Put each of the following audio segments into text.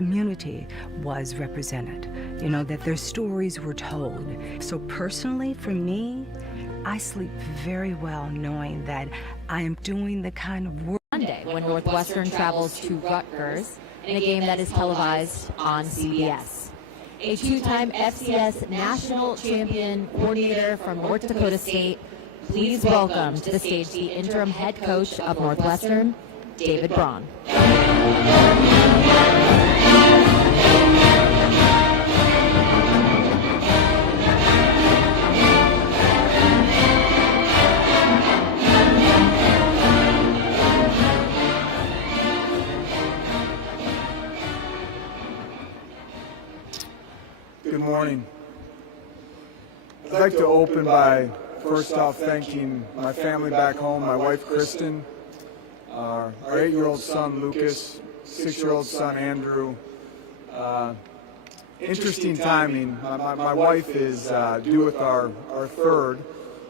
community was represented, that their stories were told. So personally, for me, I sleep very well knowing that I am doing the kind of work. Monday, when Northwestern travels to Rutgers in a game that is televised on CBS. A two-time FCS national champion coordinator from North Dakota State, please welcome to the stage the interim head coach of Northwestern, David Braun. Good morning. I'd like to open by first off thanking my family back home, my wife Kristen, our 8-year-old son Lucas, 6-year-old son Andrew. Interesting timing. My wife is due with our third,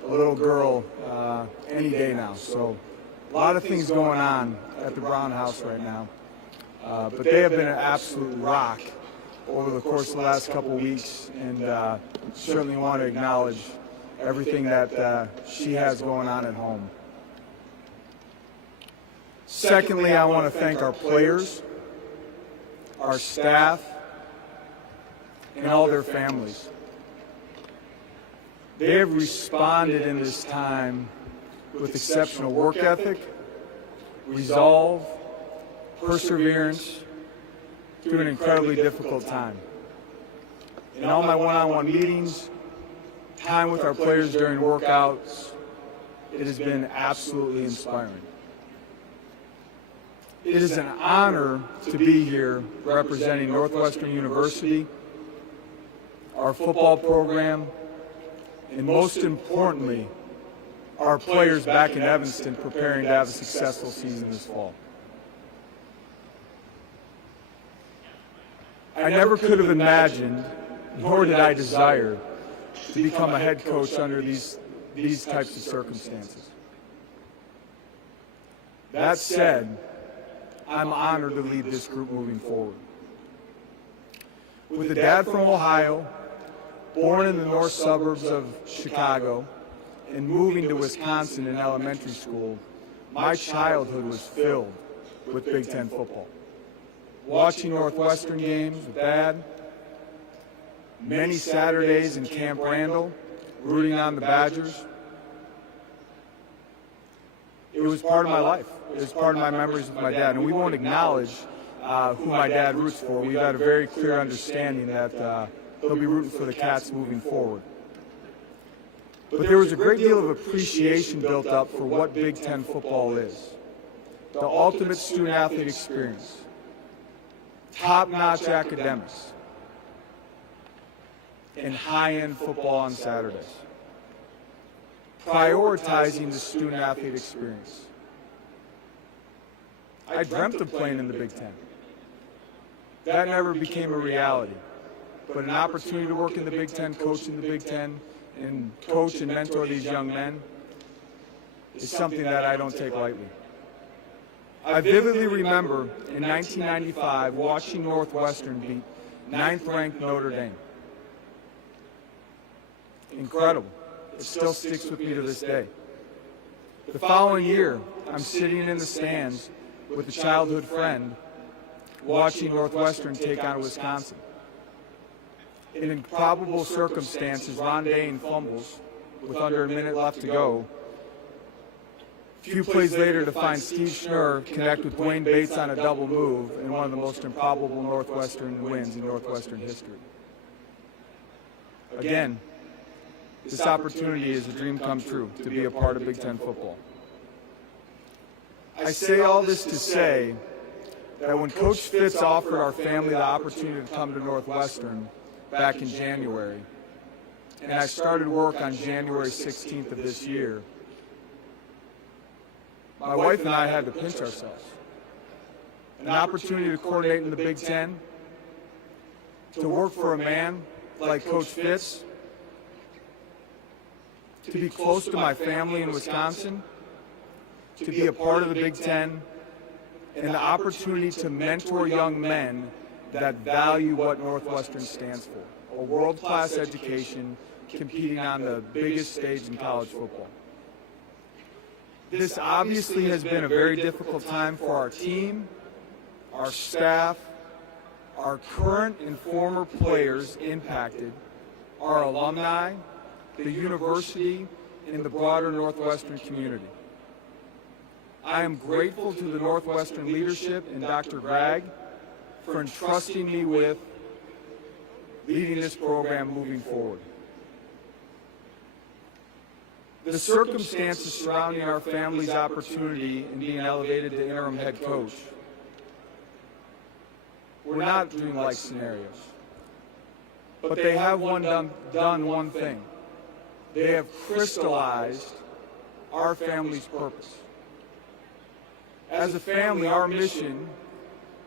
a little girl, any day now. So a lot of things going on at the Braun house right now. But they have been an absolute rock over the course of the last couple of weeks, and certainly want to acknowledge everything that she has going on at home. Secondly, I want to thank our players, our staff, and all their families. They have responded in this time with exceptional work ethic, resolve, perseverance, through an incredibly difficult time. In all my one-on-one meetings, time with our players during workouts, it has been absolutely inspiring. It is an honor to be here representing Northwestern University, our football program, and most importantly, our players back in Evanston preparing to have a successful season this fall. I never could have imagined, nor did I desire, to become a head coach under these types of circumstances. That said, I'm honored to lead this group moving forward. With a dad from Ohio, born in the north suburbs of Chicago, and moving to Wisconsin in elementary school, my childhood was filled with Big Ten football. Watching Northwestern games with Dad, many Saturdays in Camp Randall, rooting on the Badgers. It was part of my life. It was part of my memories with my dad. And we won't acknowledge who my dad roots for. We've had a very clear understanding that he'll be rooting for the Cats moving forward. But there was a great deal of appreciation built up for what Big Ten football is. The ultimate student-athlete experience. Top-notch academics, and high-end football on Saturdays. Prioritizing the student-athlete experience. I dreamt of playing in the Big Ten. That never became a reality. But an opportunity to work in the Big Ten, coach in the Big Ten, and coach and mentor these young men is something that I don't take lightly. I vividly remember in 1995 watching Northwestern beat 9th-ranked Notre Dame. Incredible. It still sticks with me to this day. The following year, I'm sitting in the stands with a childhood friend watching Northwestern take on Wisconsin. In improbable circumstances, Ron Dane fumbles with under a minute left to go. A few plays later to find Steve Schnurr connect with Dwayne Bates on a double move in one of the most improbable Northwestern wins in Northwestern history. Again, this opportunity is a dream come true to be a part of Big Ten football. I say all this to say that when Coach Fitz offered our family the opportunity to come to Northwestern back in January, and I started work on January 16th of this year, my wife and I had to pinch ourselves. An opportunity to coordinate in the Big Ten, to work for a man like Coach Fitz, to be close to my family in Wisconsin, to be a part of the Big Ten, and the opportunity to mentor young men that value what Northwestern stands for, a world-class education competing on the biggest stage in college football. This obviously has been a very difficult time for our team, our staff, our current and former players impacted, our alumni, the university, and the broader Northwestern community. I am grateful to the Northwestern leadership and Dr. Gregg for entrusting me with leading this program moving forward. The circumstances surrounding our family's opportunity in being elevated to interim head coach were not dreamlike scenarios, but they have done one thing. They have crystallized our family's purpose. As a family, our mission,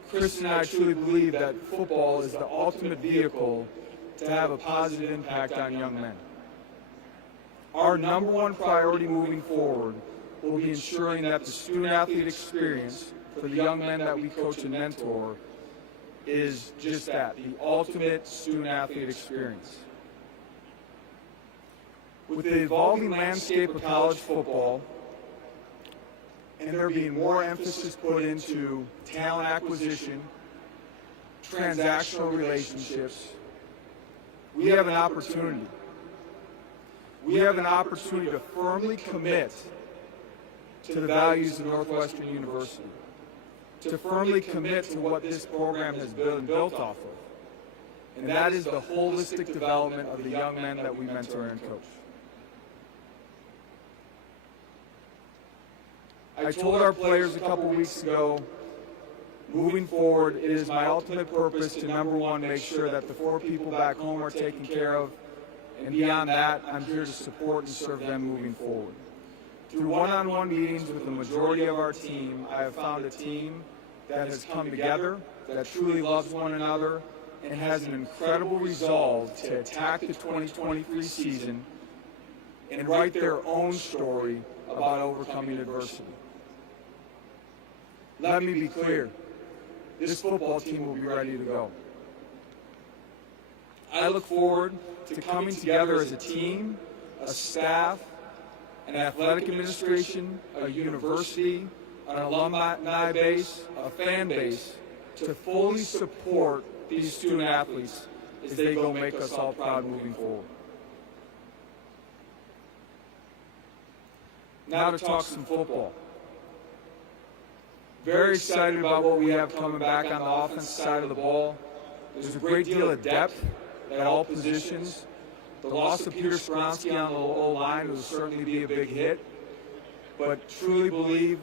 Chris and I truly believe that football is the ultimate vehicle to have a positive impact on young men. Our number one priority moving forward will be ensuring that the student-athlete experience for the young men that we coach and mentor is just that, the ultimate student-athlete experience. With the evolving landscape of college football, and there being more emphasis put into talent acquisition, transactional relationships, we have an opportunity. We have an opportunity to firmly commit to the values of Northwestern University, to firmly commit to what this program has been built off of, and that is the holistic development of the young men that we mentor and coach. I told our players a couple weeks ago, moving forward, it is my ultimate purpose to, number one, make sure that the 4 people back home are taken care of, and beyond that, I'm here to support and serve them moving forward. Through one-on-one meetings with the majority of our team, I have found a team that has come together, that truly loves one another, and has an incredible resolve to attack the 2023 season and write their own story about overcoming adversity. Let me be clear, this football team will be ready to go. I look forward to coming together as a team, a staff, an athletic administration, a university, an alumni base, a fan base, to fully support these student athletes as they go make us all proud moving forward. Now to talk some football. Very excited about what we have coming back on the offensive side of the ball. There's a great deal of depth at all positions. The loss of Peter Skronsky on the O-line will certainly be a big hit, but truly believe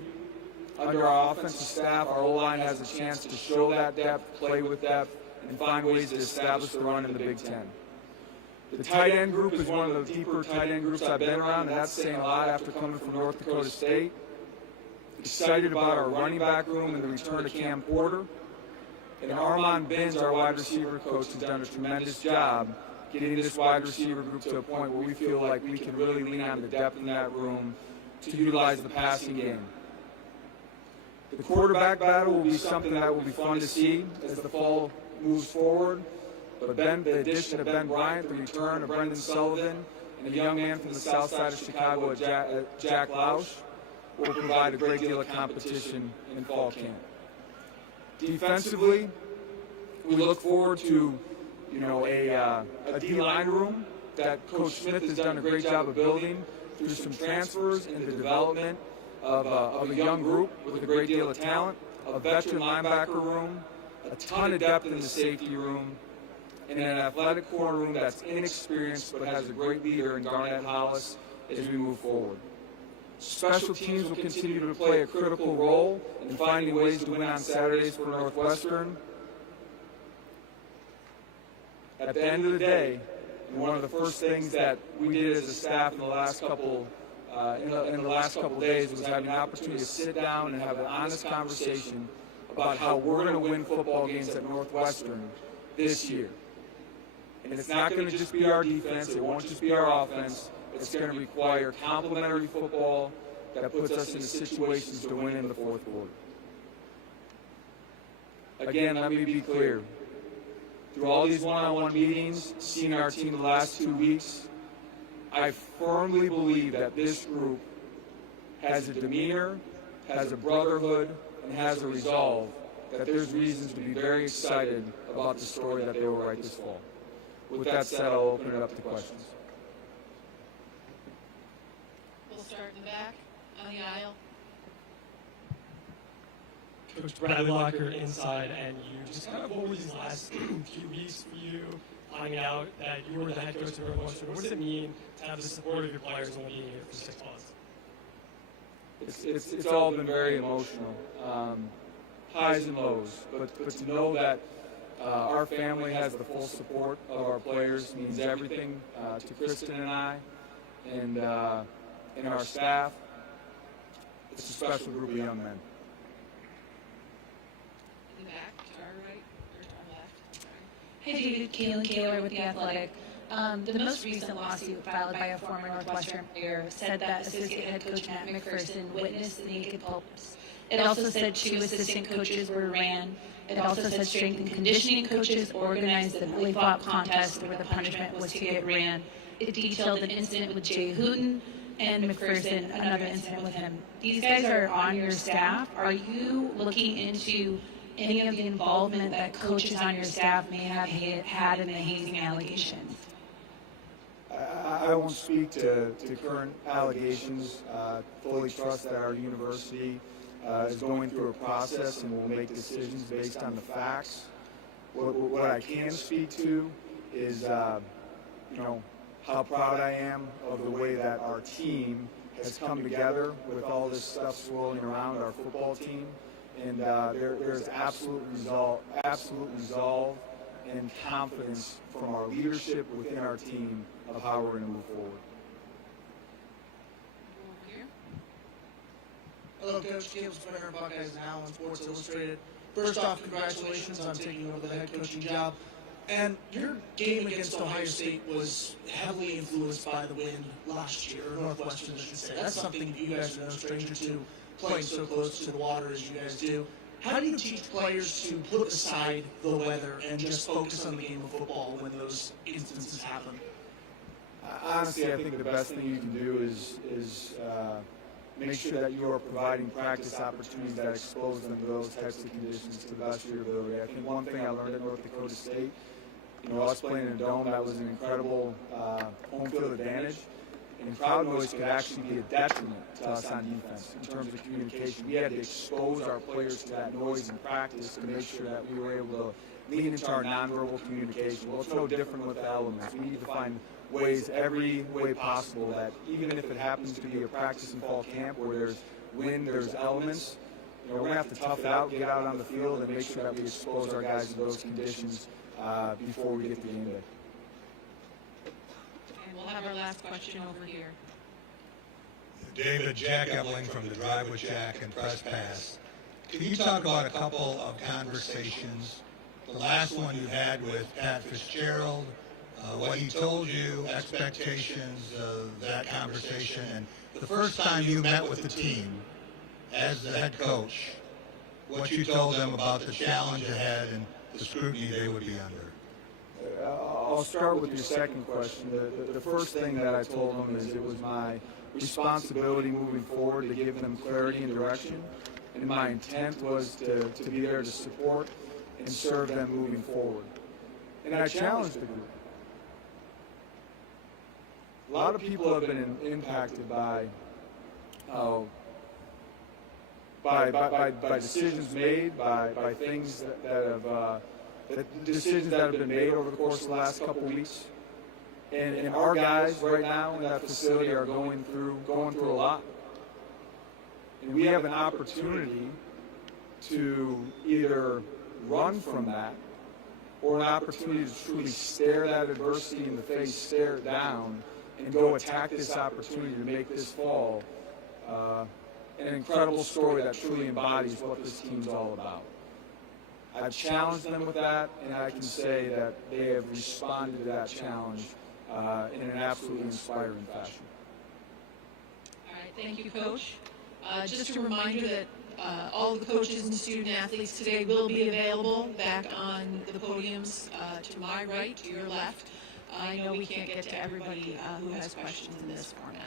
under our offensive staff, our O-line has a chance to show that depth, play with depth, and find ways to establish the run in the Big Ten. The tight end group is one of the deeper tight end groups I've been around, and that's saying a lot after coming from North Dakota State. Excited about our running back room and the return of Cam Porter. And Armand Binns, our wide receiver coach, has done a tremendous job getting this wide receiver group to a point where we feel like we can really lean on the depth in that room to utilize the passing game. The quarterback battle will be something that will be fun to see as the fall moves forward. But the addition of Ben Bryant, the return of Brendan Sullivan, and a young man from the south side of Chicago, Jack Lausch, will provide a great deal of competition in fall camp. Defensively, we look forward to a D-line room that Coach Smith has done a great job of building through some transfers and the development of a young group with a great deal of talent, a veteran linebacker room, a ton of depth in the safety room, and an athletic corner room that's inexperienced but has a great leader in Garnett Hollis as we move forward. Special teams will continue to play a critical role in finding ways to win on Saturdays for Northwestern. At the end of the day, one of the first things that we did as a staff in the last couple days was having an opportunity to sit down and have an honest conversation about how we're going to win football games at Northwestern this year. And it's not going to just be our defense, it won't just be our offense. It's going to require complementary football that puts us in situations to win in the fourth quarter. Again, let me be clear. through all these one-on-one meetings, seeing our team the last 2 weeks, I firmly believe that this group has a demeanor, has a brotherhood, and has a resolve that there's reasons to be very excited about the story that they will write this fall. With that said, I'll open it up to questions. We'll start in the back, on the aisle. Coach Bradley Locker inside, and you just kind of, what were these last few weeks for you, finding out that you were the head coach of Northwestern? What does it mean to have the support of your players only being here for 6 months? It's all been very emotional, highs and lows, but to know that our family has the full support of our players means everything to Kristen and I and our staff. It's a special group of young men. In the back, to our right, or to our left. Hey David, Kaylin Kaler with The Athletic. The most recent lawsuit filed by a former Northwestern player said that assistant head coach Matt McPherson witnessed the naked pulps. It also said 2 assistant coaches were ran. It also said strength and conditioning coaches organized the belly flop contest where the punishment was to get ran. It detailed an incident with Jay Hooten and McPherson, another incident with him. These guys are on your staff. Are you looking into any of the involvement that coaches on your staff may have had in the hazing allegations? I won't speak to current allegations. Fully trust that our university is going through a process and will make decisions based on the facts. What I can speak to is, how proud I am of the way that our team has come together with all this stuff swirling around our football team. And there's absolute resolve and confidence from our leadership within our team of how we're going to move forward. Hello, Coach. Caleb Spinner, Buckeyes Now on Sports Illustrated. First off, congratulations on taking over the head coaching job. And your game against Ohio State was heavily influenced by the wind last year, or Northwestern, I should say. That's something you guys are no stranger to, playing so close to the water as you guys do. How do you teach players to put aside the weather and just focus on the game of football when those instances happen? Honestly, I think the best thing you can do is make sure that you are providing practice opportunities that expose them to those types of conditions to the best of your ability. I think one thing I learned at North Dakota State, us playing in a dome, that was an incredible home field advantage. And crowd noise could actually be a detriment to us on defense in terms of communication. We had to expose our players to that noise in practice to make sure that we were able to lean into our nonverbal communication. Well, it's no different with the elements. We need to find ways, every way possible, that even if it happens to be a practice and fall camp where there's wind, there's elements, we're going to have to tough it out, get out on the field, and make sure that we expose our guys to those conditions before we get to game day. And we'll have our last question over here. David, Jack Ebeling from the Drive with Jack and Press Pass. Can you talk about a couple of conversations? The last one you had with Pat Fitzgerald, what he told you, expectations of that conversation, and the first time you met with the team as the head coach, what you told them about the challenge ahead and the scrutiny they would be under. I'll start with your second question. The first thing that I told them is it was my responsibility moving forward to give them clarity and direction, and my intent was to be there to support and serve them moving forward. And I challenged the group. A lot of people have been impacted by decisions made, by things that have decisions that have been made over the course of the last couple of weeks. And our guys right now in that facility are going through a lot. And we have an opportunity to either run from that, or an opportunity to truly stare that adversity in the face, stare it down, and go attack this opportunity to make this fall an incredible story that truly embodies what this team's all about. I've challenged them with that, and I can say that they have responded to that challenge in an absolutely inspiring fashion. All right, thank you, Coach. Just a reminder that all of the coaches and student athletes today will be available back on the podiums to my right, to your left. I know we can't get to everybody who has questions in this format.